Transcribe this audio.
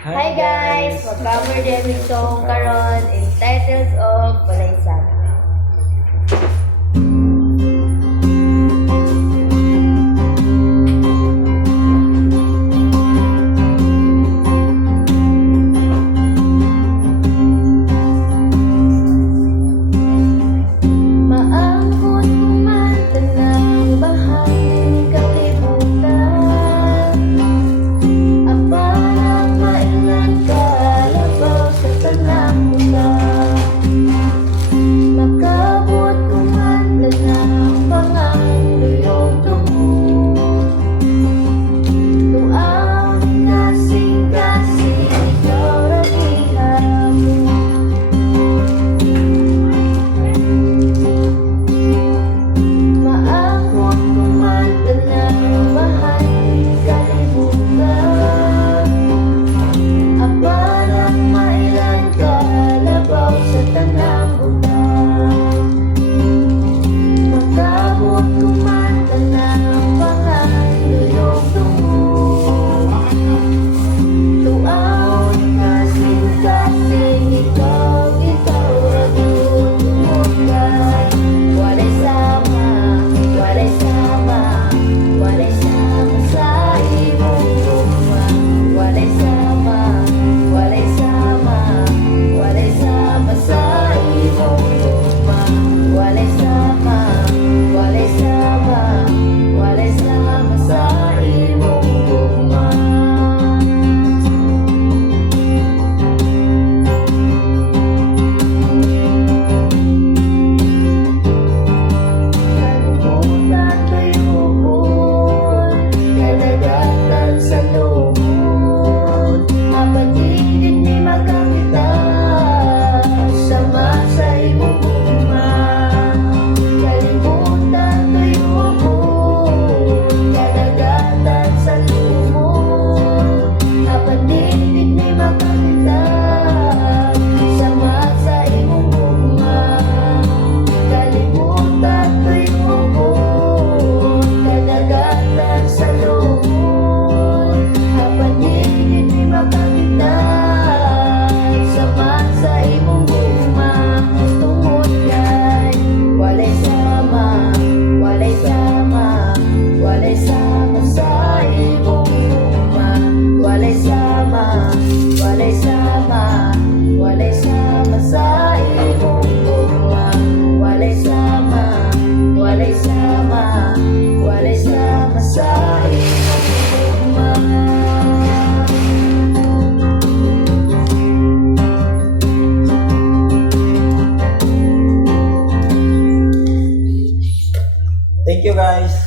Hi guys! Mag-cover din yung song karon entitled of Walay Sana. Maangkot kumanta ng bahaging kalibutan. Aparang mailan kalabaw sa tanang ulan. Makabot kumanta ng pangangulong tungkol. Tuaw kasing-kasing ikaw rabihan mo. Maangkot kumanta ng bahaging kalibutan. Aparang mailan kalabaw sa tanang ulan. Makabot kumanta ng pangangulong tungkol. Tuaw kasing-kasing ikaw ragun tumugay. Walay sama, walay sama, walay sama sa imong gugma. Walay sama, walay sama, walay sama sa imong gugma. Walay sama, walay sama, walay sama sa imong gugma. Kalimutan tuyuon, kadagatan sa lumot. Apatidig ni magkakita, sama sa imong gugma. Kalimutan tuyuon, kadagatan sa lumot. Apatidig ni magkakita, sama sa imong gugma. Kalimutan tuyuon, kadagatan sa lumot. Apatidig ni magkakita, sama sa imong gugma. Tungod kay walay sama, walay sama, walay sama sa imong gugma. Walay sama, walay sama, walay sama sa imong gugma. Walay sama, walay sama, walay sama sa imong gugma. Thank you guys.